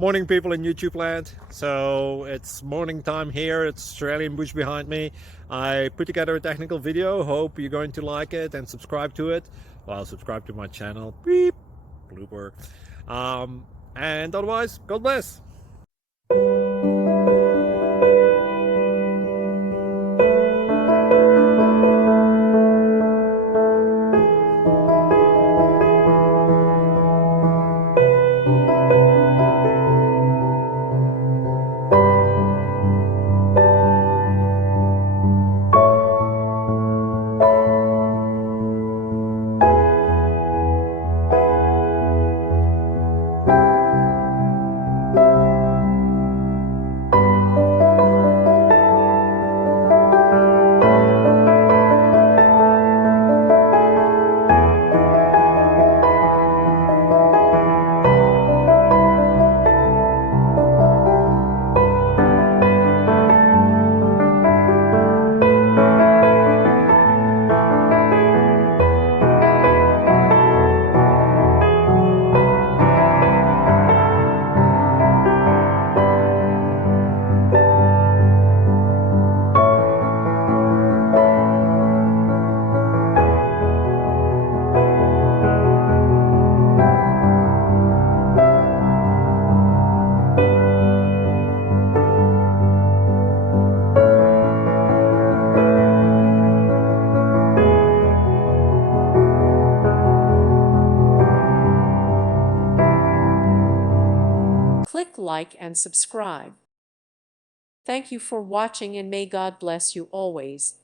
Morning, people in YouTube land. So it's morning time here. It's Australian bush behind me. I put together a technical video. Hope you're going to like it and subscribe to it. Well, subscribe to my channel. Beep. Blooper. And otherwise, God bless. Click like and subscribe. Thank you for watching and may God bless you always.